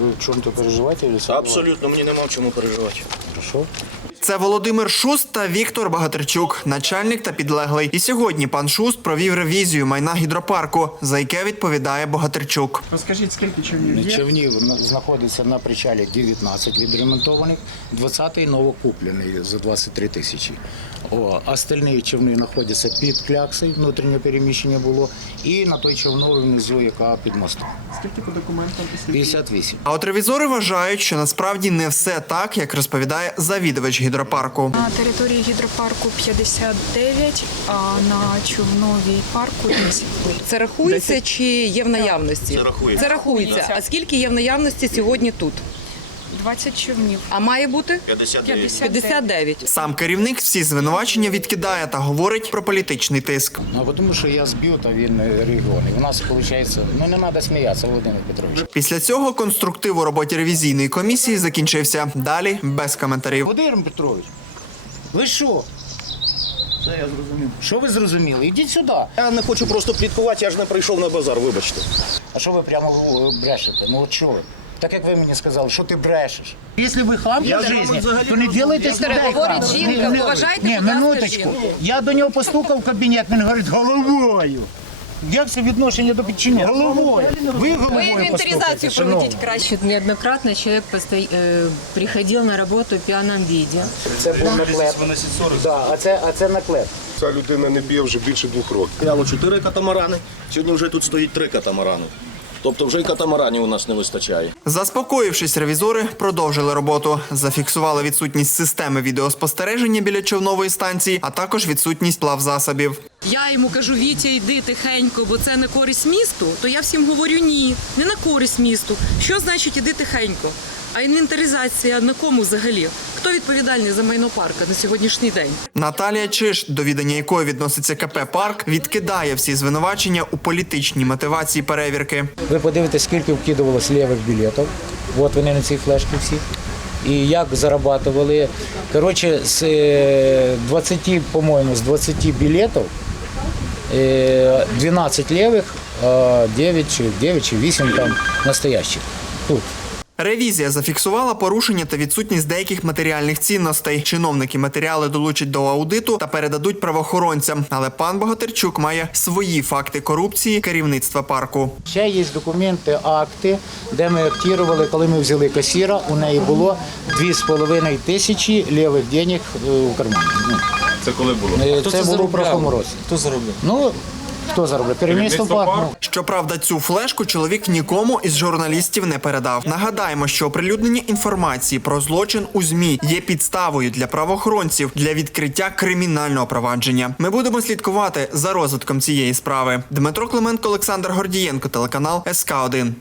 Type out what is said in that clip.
Вы в чем-то переживаете или сам- Абсолютно, мені нема в чому переживати. Хорошо. Це Володимир Шуст та Віктор Багатерчук, начальник та підлеглий. І сьогодні пан Шуст провів ревізію майна гідропарку, за яке відповідає Богатерчук. Розкажіть, скільки човнів є? Човнів на- знаходиться на причалі 19 відремонтованих, 20 новокуплений за 23 тисячі. О, остальні човни знаходяться під кляксою, внутрішнє переміщення було, і на той човновий внизу, яка під мостом. Скільки по документам і скільки? 58. А от ревізори вважають, що насправді не все так, як розповідає завідувач гідропарку. На території гідропарку 59, а на човновій парку 10. Це рахується чи є в наявності? Це рахується. Це рахується. А скільки є в наявності сьогодні тут? 20 човнів. А має бути 59. 59. 59. Сам керівник всі звинувачення відкидає та говорить про політичний тиск. Ну, тому що я збив, та він регіон. У нас виходить, ну не треба сміятися, Володимир Петрович. Після цього конструктив у роботі ревізійної комісії закінчився. Далі без коментарів. Володимир Петрович, ви що? Це я зрозумів. Що ви зрозуміли? Ідіть сюди. Я не хочу просто пліткувати, я ж не прийшов на базар, вибачте. А що ви прямо брешете? Ну от що ви? Так як ви мені сказали, що ти брешеш? Якщо ви хам Я по житті, то не делайте з людей Говорить хам. жінка, Не- не- поважайте, Ні, будь ласка, минуточку. жінку. Я до нього постукав в кабінет, він говорить головою. Як це відношення до підчинення? Головою. Ви Ви головою інвентаризацію постукайте, проведіть шановні. краще. Неоднократно человек посто- э, приходил на работу в пьяном виде. Це був наклеп. Да, а це, а це наклеп. Ця людина не п'є вже більше двох років. Стояло чотири катамарани, сьогодні вже тут стоїть три катамарани. Тобто вже й катамаранів у нас не вистачає. Заспокоївшись, ревізори продовжили роботу. Зафіксували відсутність системи відеоспостереження біля човнової станції, а також відсутність плавзасобів. Я йому кажу, Вітя, йди тихенько, бо це на користь місту. То я всім говорю ні, не на користь місту. Що значить іди тихенько? А інвентаризація на кому взагалі? Хто відповідальний за майно парка на сьогоднішній день? Наталія Чиш, до відання якої відноситься КП Парк, відкидає всі звинувачення у політичній мотивації перевірки. Ви подивитесь, скільки вкидувалось лівих білетів. От вони на цій флешці всі. І як зарабатували. Коротше, з е, 20, по-моєму, з 20 білетів е, 12 лівих, а 9 чи 9 чи 8 там настоящих. Тут. Ревізія зафіксувала порушення та відсутність деяких матеріальних цінностей. Чиновники матеріали долучать до аудиту та передадуть правоохоронцям. Але пан Богатирчук має свої факти корупції керівництва парку. Ще є документи, акти, де ми актували, коли ми взяли касіра, у неї було 2,5 тисячі лівих денег е, у кармані. Ну, Це коли було? е, це було в прошлому році. Хто заробляв? Ну, хто заробляє? Керівництво парку. Щоправда, цю флешку чоловік нікому із журналістів не передав. Нагадаємо, що оприлюднення інформації про злочин у змі є підставою для правоохоронців для відкриття кримінального провадження. Ми будемо слідкувати за розвитком цієї справи. Дмитро Клименко, Олександр Гордієнко, телеканал СК 1